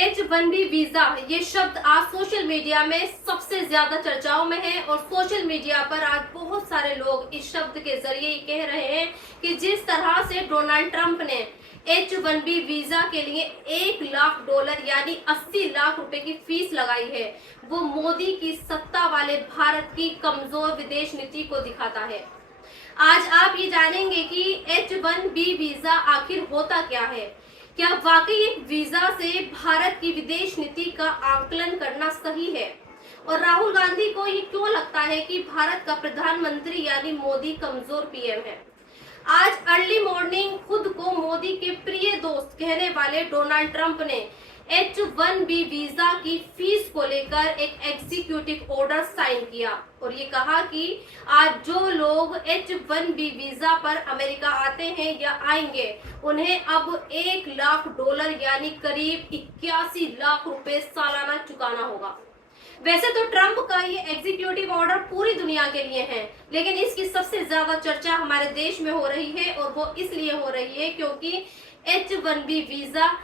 H1B visa ये शब्द आज सोशल मीडिया में सबसे ज्यादा चर्चाओं में है और सोशल मीडिया पर आज बहुत सारे लोग इस शब्द के जरिए ये कह रहे हैं कि जिस तरह से डोनाल्ड ट्रंप ने H1B वीजा के लिए $1 लाख यानी 80 लाख रुपए की फीस लगाई है, वो मोदी की सत्ता वाले भारत की कमजोर विदेश नीति को दिखाता है। आज आप ये जानेंगे कि H1B वीजा आखिर होता क्या है, क्या वाकई एक वीजा से भारत की विदेश नीति का आकलन करना सही है, और राहुल गांधी को ये क्यों लगता है कि भारत का प्रधानमंत्री यानी मोदी कमजोर पीएम है। आज अर्ली मॉर्निंग खुद को मोदी के प्रिय दोस्त कहने वाले डोनाल्ड ट्रंप ने H1B वीजा की फीस को लेकर एक एग्जीक्यूटिव ऑर्डर साइन किया और ये कहा कि आज जो लोग H1B वीजा पर अमेरिका आते हैं या आएंगे उन्हें अब $1 लाख यानी करीब 81 लाख रुपए सालाना चुकाना होगा। वैसे तो ट्रंप का ये एग्जीक्यूटिव ऑर्डर पूरी दुनिया के लिए है, लेकिन इसकी सबसे ज्यादा चर्चा हमारे देश में हो रही है और वो इसलिए हो रही है क्योंकि H1B वीजा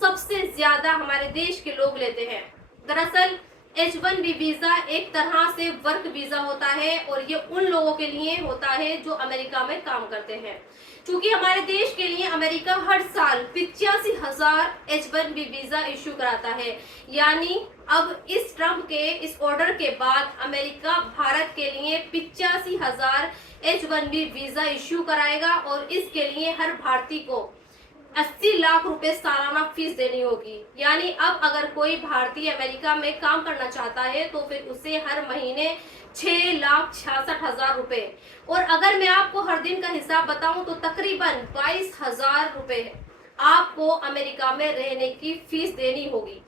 सबसे ज्यादा हमारे देश के लोग लेते हैं। दरअसल H1B वीजा एक तरह से वर्क वीजा होता है और ये उन लोगों के लिए होता है जो अमेरिका में काम करते हैं। क्योंकि हमारे देश के लिए अमेरिका हर साल 85,000 H1B वीजा इश्यू कराता है, यानी अब इस ट्रंप के इस ऑर्डर के बाद अमेरिका भारत के लिए 85,000 H1B वीजा इश्यू कराएगा और इसके लिए हर भारतीय को 80 लाख रुपए सालाना फीस देनी होगी। यानी अब अगर कोई भारतीय अमेरिका में काम करना चाहता है तो फिर उसे हर महीने 6,66,000 रुपए, और अगर मैं आपको हर दिन का हिसाब बताऊं तो तकरीबन 22,000 रुपए आपको अमेरिका में रहने की फीस देनी होगी।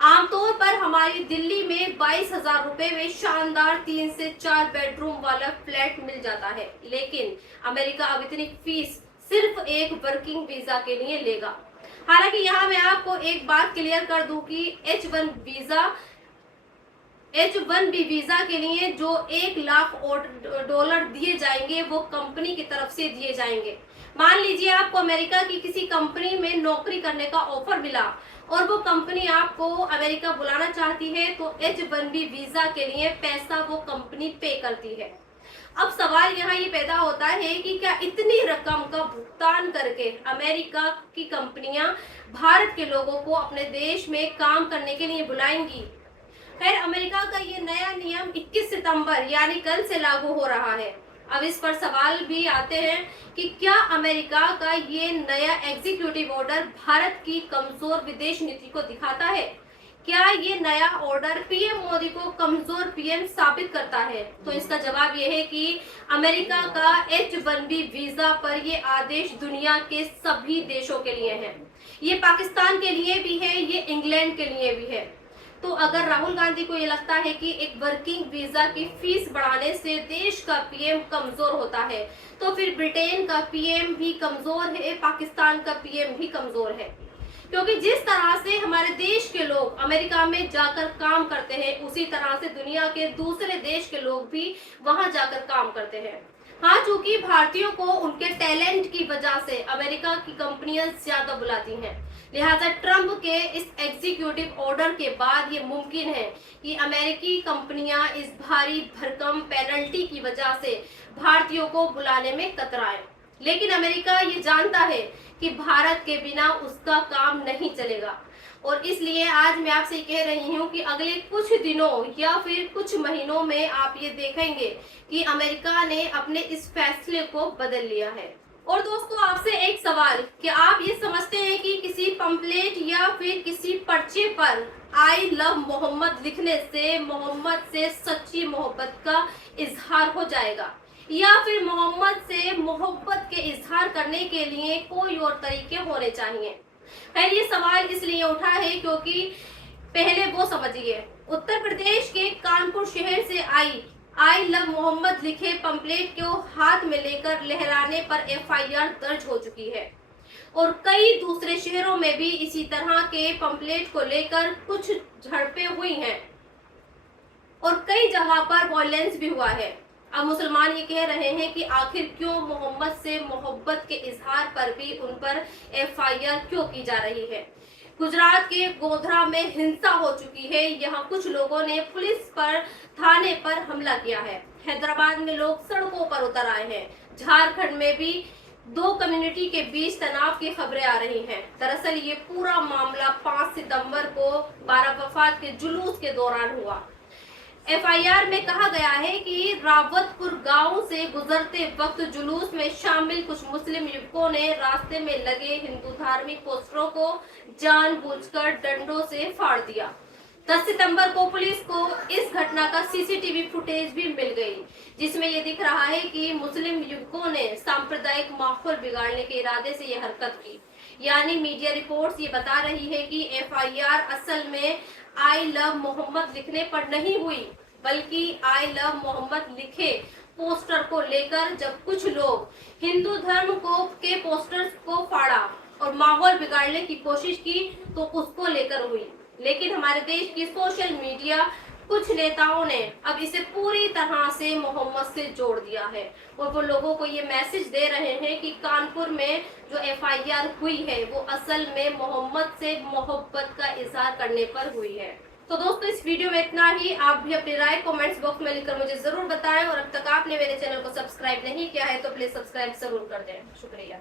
आमतौर पर हमारी दिल्ली में 22,000 रुपए में शानदार 3 से 4 बेडरूम वाला फ्लैट मिल जाता है, लेकिन अमेरिका अब इतनी फीस सिर्फ एक वर्किंग वीजा के लिए लेगा। हालांकि यहाँ मैं आपको एक बात क्लियर कर दूं कि H1B वीजा के लिए जो $1 लाख दिए जाएंगे वो कंपनी की तरफ से दिए जाएंगे। मान लीजिए आपको अमेरिका की किसी कंपनी में नौकरी करने का ऑफर मिला और वो कंपनी आपको अमेरिका बुलाना चाहती है तो H1B वीजा के लिए पैसा वो कंपनी पे करती है। अब सवाल यहाँ ये पैदा होता है कि क्या इतनी रकम का भुगतान करके अमेरिका की कंपनियां भारत के लोगों को अपने देश में काम करने के लिए बुलाएंगी। खैर, अमेरिका का ये नया नियम 21 सितंबर यानी कल से लागू हो रहा है। अब इस पर सवाल भी आते हैं कि क्या अमेरिका का ये नया एग्जीक्यूटिव ऑर्डर भारत की कमजोर विदेश नीति को दिखाता है। क्या ये नया ऑर्डर पीएम मोदी को कमजोर पीएम साबित करता है? तो इसका जवाब ये है कि अमेरिका का H1B वीजा पर ये आदेश दुनिया के सभी देशों के लिए है। ये पाकिस्तान के लिए भी है, ये इंग्लैंड के लिए भी है। तो अगर राहुल गांधी को ये लगता है कि एक वर्किंग वीजा की फीस बढ़ाने से देश का पीएम कमजोर होता है, तो फिर ब्रिटेन का पीएम भी कमजोर है, पाकिस्तान का पीएम भी कमजोर है। क्योंकि जिस तरह से हमारे देश के लोग अमेरिका में जाकर काम करते हैं, उसी तरह से दुनिया के दूसरे देश के लोग भी वहां जाकर काम करते हैं। हाँ, चूंकि भारतीयों को उनके टैलेंट की वजह से अमेरिका की कंपनियां ज्यादा बुलाती हैं, लिहाजा ट्रंप के इस एग्जीक्यूटिव ऑर्डर के बाद ये मुमकिन है कि अमेरिकी कंपनियां इस भारी भरकम पेनल्टी की वजह से भारतीयों को बुलाने में कतराएं। लेकिन अमेरिका ये जानता है कि भारत के बिना उसका काम नहीं चलेगा, और इसलिए आज मैं आपसे कह रही हूँ कि अगले कुछ दिनों या फिर कुछ महीनों में आप ये देखेंगे कि अमेरिका ने अपने इस फैसले को बदल लिया है। और दोस्तों, आपसे एक सवाल, कि आप ये समझते हैं कि किसी पंपलेट या फिर किसी पर्चे पर आई लव मोहम्मद लिखने से मोहम्मद से सच्ची मोहब्बत का इजहार हो जाएगा, या फिर मोहम्मद से मोहब्बत के इजहार करने के लिए कोई और तरीके होने चाहिए? खैर, ये सवाल इसलिए उठा है क्योंकि पहले वो समझिए, उत्तर प्रदेश के कानपुर शहर से आई लव मोहम्मद लिखे पंपलेट को हाथ में लेकर लहराने पर FIR दर्ज हो चुकी है, और कई दूसरे शहरों में भी इसी तरह के पंपलेट को लेकर कुछ झड़पें हुई हैं और कई जगह पर वायलेंस भी हुआ है। अब मुसलमान ये कह रहे हैं कि आखिर क्यों मोहम्मद से मोहब्बत के इजहार पर भी उन पर FIR क्यों की जा रही है। गुजरात के गोधरा में हिंसा हो चुकी है। यहाँ कुछ लोगों ने पुलिस पर थाने पर हमला किया है। हैदराबाद में लोग सड़कों पर उतर आए हैं। झारखंड में भी दो कम्युनिटी के बीच तनाव की खबरें आ रही हैं। दरअसल ये पूरा मामला 5 सितंबर को बारावफात के जुलूस के दौरान हुआ। एफआईआर में कहा गया है कि रावतपुर गांव से गुजरते वक्त जुलूस में शामिल कुछ मुस्लिम युवकों ने रास्ते में लगे हिंदू धार्मिक पोस्टरों को जानबूझकर डंडों से फाड़ दिया। 10 सितंबर को पुलिस को इस घटना का सीसीटीवी फुटेज भी मिल गई, जिसमें ये दिख रहा है कि मुस्लिम युवकों ने सांप्रदायिक माहौल बिगाड़ने के इरादे से ये हरकत की। यानी मीडिया रिपोर्ट्स ये बता रही है कि एफआईआर असल में आई लव मोहम्मद लिखने पर नहीं हुई, बल्कि आई लव मोहम्मद लिखे पोस्टर को लेकर जब कुछ लोग हिंदू धर्म के पोस्टर्स को फाड़ा और माहौल बिगाड़ने की कोशिश की तो उसको लेकर हुई। लेकिन हमारे देश की सोशल मीडिया कुछ नेताओं ने अब इसे पूरी तरह से मोहम्मद से जोड़ दिया है और वो लोगों को ये मैसेज दे रहे हैं कि कानपुर में जो एफआईआर हुई है वो असल में मोहम्मद से मोहब्बत का इजहार करने पर हुई है। तो दोस्तों इस वीडियो में इतना ही। आप भी अपनी राय कमेंट्स बॉक्स में लिखकर मुझे जरूर बताएं और अब तक आपने मेरे चैनल को सब्सक्राइब नहीं किया है तो प्लीज सब्सक्राइब जरूर कर दें। शुक्रिया।